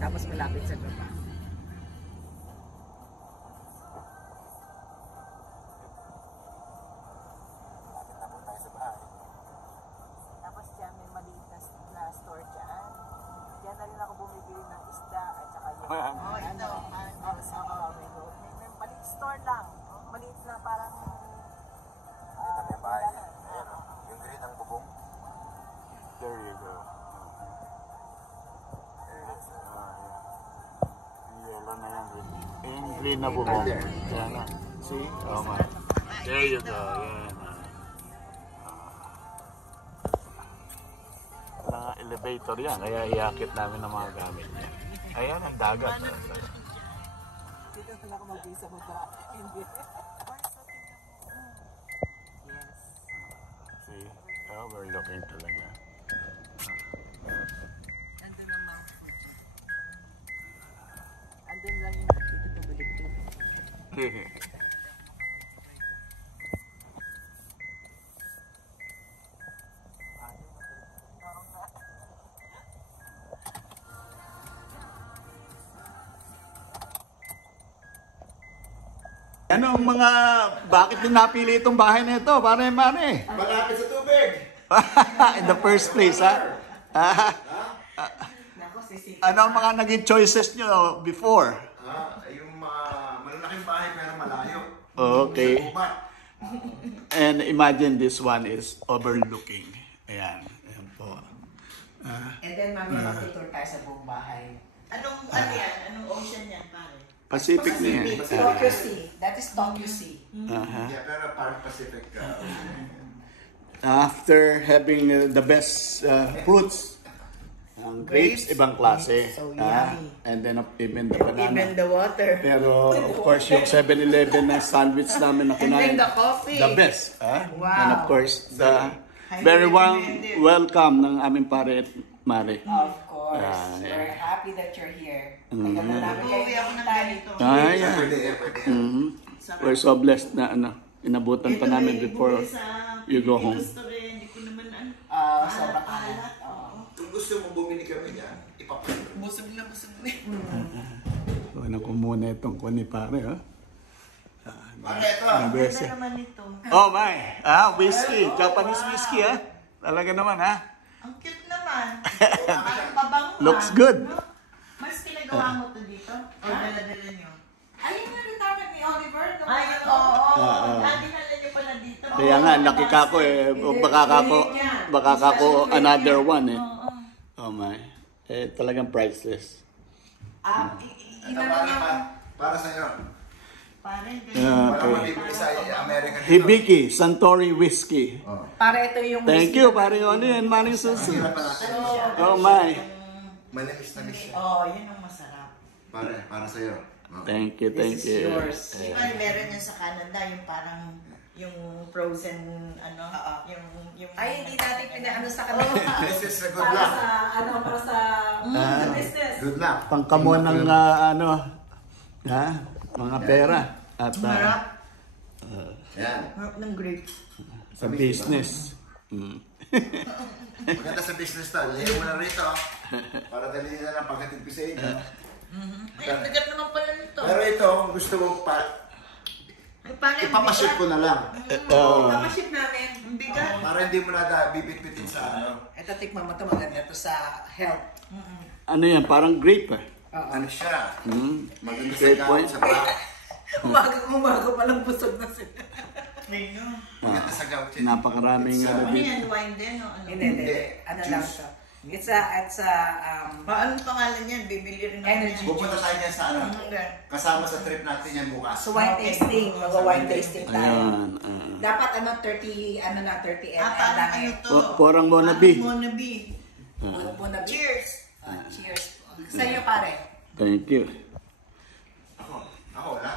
Tapos malapit sa baba. Tapos dyan may maliit na store dyan. Diyan na rin ako bumibili ng isda at saka yung may maliit store lang. Maliit na parang yung green ng bubong. There you go. Yellow na yan. Yung green na bubong. Yan na. See? Oh my. There you go. Yan. Wala nga elevator yan. Kaya iakit namin ng mga gamit niya. Ayan ang dagat. dito na ako mag-isa sa baba. Hindi. Yes. See? Oh, we're looking talaga. Andun ang Mount Fuji. Andun lang yung itutubalik ko. Ano ang mga, bakit din napili itong bahay na ito? Pare-mare. Malapit sa tubig. In the first place, ha? Nako, sisip. Ano ang mga naging choices nyo before? Yung malalaking bahay pero malayo. Okay. Sa gubat. And imagine this one is overlooking. Ayan. Ayan po. And then mamaya mag-tour tayo sa buong bahay. Anong ano yan? Anong ocean yan, pare? Pacific na yan. Tokyo Sea. That is Tokyo Sea. Yeah, pero parang Pacific. After having the best fruits, ang grapes, ibang klase. So yummy. And then even the banana. Even the water. Pero of course yung 7-Eleven na sandwich namin na And kinain, then the coffee. the best. Wow. And of course, the very warm welcome ng aming pare at mare. Of course. Yeah. We're happy that you're here. Mhm. Kaya namin kayo Uuwi ako ng tayo. ganito. Yeah. Pwede. We're so blessed na inabutan pa namin before you go home. Gusto rin, hindi ko naman ano. Sobrang Alat. Kung gusto mo bumili kami dyan, ipapalit. Busog na. Ano ko muna itong kuni pare, ha? Ano ito? Nabese. Ganda naman ito. Oh my! Whiskey! Japanese whiskey, ha? Talaga naman, ha? Ang cute naman. Parang pabango. Looks good. Mas pinagawa mo to dito? O dala-dala nyo? Ayun na retirement ni Oliver. Ay, oo. Dinala nyo pala dito. Kaya nga, laki ka ko eh. Baka kako another one eh. Oh my. Talagang priceless. Para sa'yo. Pare, Yeah, Para okay. mabibili sa American dito. Hibiki, Santori Whiskey. Para ito yung Thank you, pare Oli and Maring Susu. Hirap pa natin. Oh my. Manamis siya. Oo, yun ang masarap. Para sa'yo. Thank you, thank This is you. yours. Di ba meron yan sa Canada, yung parang yung frozen, ano, yung... Ay, hindi natin pinaano sa kanila. This is a good Para luck. sa, para sa business. Good luck. Pangkamo ng mga pera at Harap. Yan. Harap ng grape. sa business. Maganda sa business to. Layo mo na rito. Para dali na lang pagkatid ko sa inyo. Ay, ang bigat naman pala nito. Pero ito, kung gusto mo Ay, parang ipapaship ko na lang. Kapaship namin. Ang bigat. Para hindi mo na bibit-bitin sa ano. Ito, tikman mo ito. Maganda ito sa health. Ano yan? Parang grape eh. Ano siya? Maganda sa Great gawin point. sa bra. Umaga pa lang busog na sila. Ayun. Maganda sa gawin. Napakaraming It's, ano Ano dito. yan? Wine din o ano? Hindi. Ano lang Juice. ito. It's a Anong pangalan yan? Bibili rin ako Energy. yan. Pupunta tayo dyan sa ano. Kasama sa trip natin yan bukas. so wine tasting. Mag-wine tasting tayo. Ayan. Dapat 30 ml Parang lang ano eh. to? Porang Monabi. Monabi. Muna Cheers! Cheers. Sa iyo pare. Thank you. Ako wala.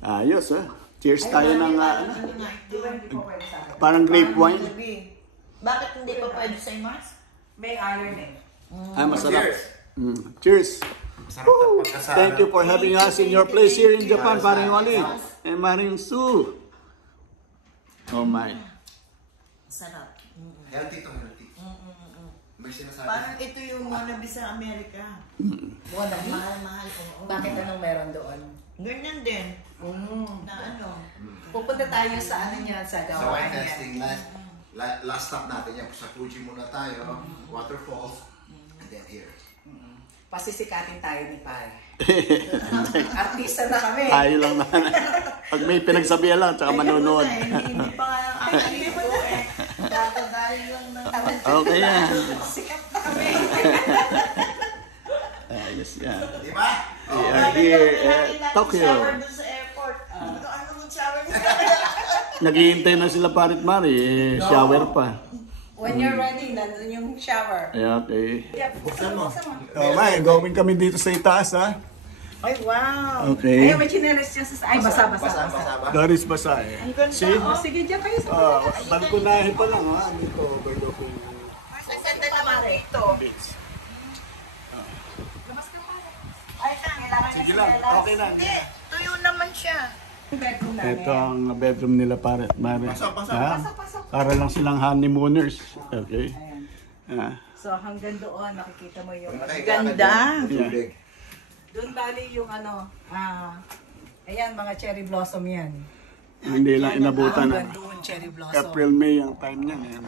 Ayos ah. Cheers tayo ng ano, Di ba hindi po pwede sa akin? parang grape wine. Monabi. Bakit hindi pa pwede sa Mars? May iron eh. Masarap. Cheers. Cheers. Masarap na pagkasama. Thank you for having us in your place here in Japan, Paring Oli and Maring Su. Oh my. Sarap. Healthy to healthy. May sinasabi. Parang ito yung wannabe sa Amerika. Wannabe? Mahal, oo. Bakit anong meron doon? Ganyan din. Na ano. Pupunta tayo sa ano niya, sa Sa gawa wine niya. testing, last stop natin yan. Sa Fuji muna tayo, waterfalls, and then here. Pasisikatin tayo ni Pare. Artista na kami. Tayo lang na. Pag may pinagsabihan lang, tsaka manonood. Hindi pa nga ang alito eh. Dadadahin lang ng Okay yan. Sikat na kami. Ayos yan. Di ba? We are here at Tokyo. Shower dun sa airport. Ano mong shower niya? Naghihintay na sila parit Mari. Shower pa. When you're ready, nandun yung shower. Ay, okay. Buksan mo. Okay, going kami dito sa itaas ha. Ay, wow. Okay. Ay, may chinelas siya sa... Ay, basa-basa. Basa-basa ba? Doris Basa eh. Ang ganda. See? Oh, sige, dyan kayo sa Balkonahe pa lang ha. Dito, overlooking Ang ganda naman dito. beach. Ay, kailangan Sige lang, okay lang. Hindi, tuyo naman siya. bedroom namin. Ito ang bedroom nila parit Mari. Pasok. Para lang silang honeymooners. Okay. Ayan. So, hanggang doon, nakikita mo yung... Ganda. Tubig. Doon bali yung ano, ayan, mga cherry blossom yan. Hindi lang inabutan Hanggang na. doon, cherry blossom. April, May ang time niyan. Ayan.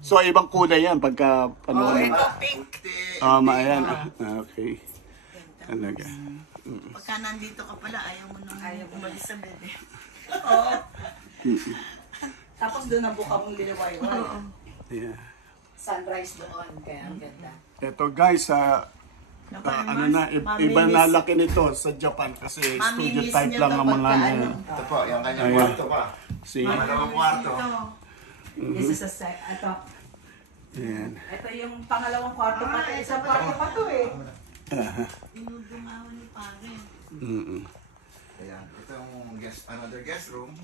So, ibang kulay yan pagka Oh, panahon. ito, pink. Ayan. Okay. Talaga. Pagka nandito ka pala, ayaw mo nang umalis sa bed eh. Tapos doon ang buka mong liliwayway. Yeah. Sunrise doon, kaya ang ganda. Ito guys, ano na, iba na laki nito sa Japan kasi studio Mamimiss type niyo lang to ang mga pagka ano. Ito po, yung kanyang Ayan. kwarto pa. See? Dalawang kwarto. This is a set. Ayan. Ito yung pangalawang kwarto pa. Isang kwarto pa to eh. Inudumawan ni Pare. Ayan. Ito yung another guest room.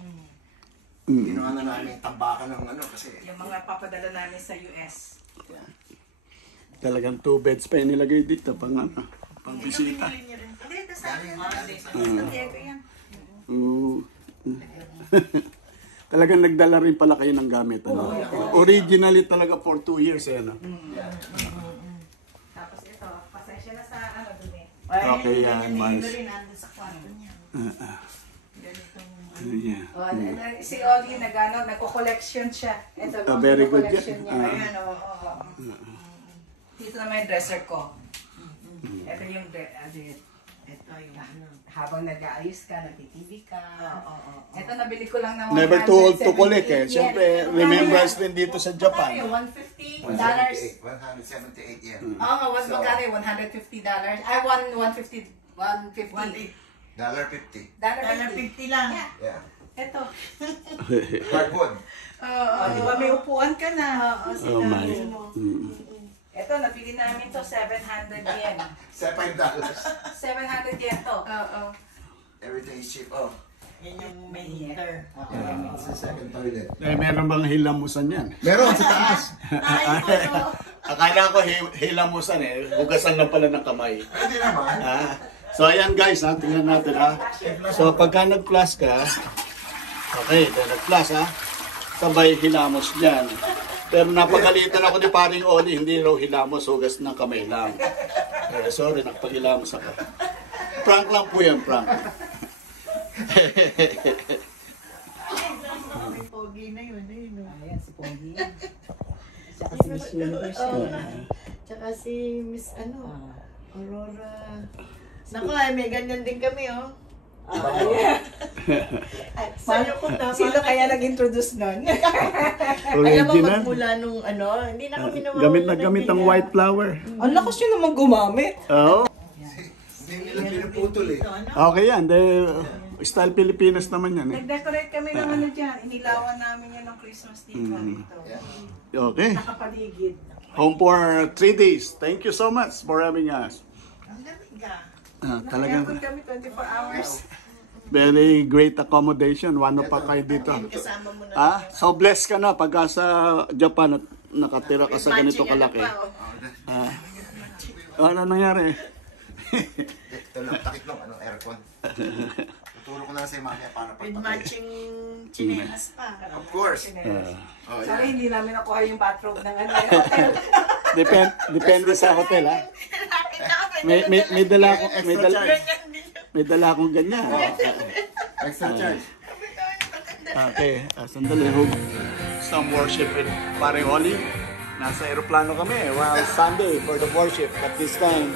Ginawa na namin tambakan ng ano kasi Yung mga papadala namin sa US. Talagang 2 beds pa yung nilagay dito pang ano, pang bisita. Hindi, sa Diego yan. Ooh. Talagang nagdala rin pala kayo ng gamit. Ano? Originally talaga for 2 years. Eh, ano? Tapos ito, pasensya na sa ano dun eh. Okay, yan, Mars. rin nandun sa kwarto niya. Yeah. Si Oli nagko-collection siya. Ito, Very good collection yan. niya. Ayan, oo. Dito naman yung dresser ko. Ito yung ito yung ano. Habang nag-aayos ka, nag-TV ka. Ito nabili ko lang ng Never too old to 178 collect eh. yen. Siyempre, remembrance din dito sa Japan. $150. 178 yen. Oo nga, magkano yun? $150. Ay, $150. $150. $1.50. $1.50 lang. Yeah. Ito. Hardwood. Di ba may upuan ka na? Oh my. Ito, nabili namin to 700 yen. Sa $5. 700 yen to. Everything is cheap. Oh. Yan yung may heater. It's a second toilet. Eh, meron bang hilamusan yan? Meron sa taas. Akala ko hilamusan eh. Hugasan lang pala ng kamay. Pwede naman. So ayan guys, tingnan natin ha. So pagka nag-flash ka, okay, nag-flash ha, sabay hilamos dyan. Pero napagalitan ako ni paring Oli, hindi raw hilamos, hugas ng kamay lang. Sorry, nakapag-hilamos ako. Prank lang po yan, prank. May pogi na yun. Ayan, si Pogi. Tsaka si Miss Universe. Tsaka si Miss Aurora. Naku, ay may ganyan din kami, oh. Sa'yo ko na. Sino kaya nag-introduce nun? Alam mo, Original. magmula nung hindi na kami naman. Gamit na gamit ang white flower. Ang lakas nyo naman gumamit. Oo. Hindi nila pinuputol eh. Okay yan. Style Pilipinas naman yan eh. Nag-decorate kami ng ano dyan. Inilawan namin yan ng Christmas dito. Okay. Nakapaligid. Home for 3 days. Thank you so much for having us. Ang galing ka. Talagang Naka-aircon kami 24 hours. very great accommodation. One pa kayo dito. Kasama mo na. So blessed ka na pagka sa Japan at nakatira ka sa ganito Matching kalaki. pa, oh. Ano nangyari? Ito lang, takip lang, aircon. Tuturo ko na sa mami paano With pagpatay. matching chinelas pa. Of course. Sorry, hindi namin nakuha yung bathrobe ng hotel. Depende sa hotel, ha? May dala akong, Extra charge. may dala akong ganyan. Extra charge. Okay, sandali. Some worship with Paring Oli. Nasa aeroplano kami while Sunday for the worship. But this time,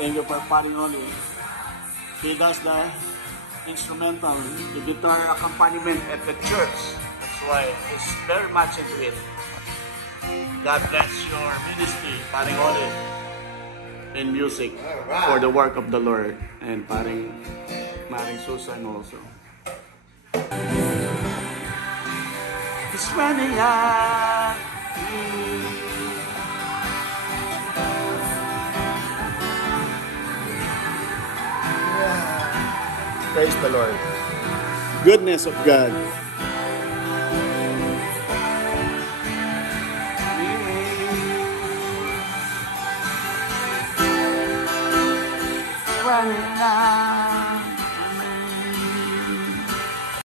thank you for Paring Oli. He does the instrumental, the guitar accompaniment at the church. That's why he's very much into it. God bless your ministry, Paring Oli, in music for the work of the Lord. And Paring Susan also. It's running out. Praise the Lord. Goodness of God. Running out.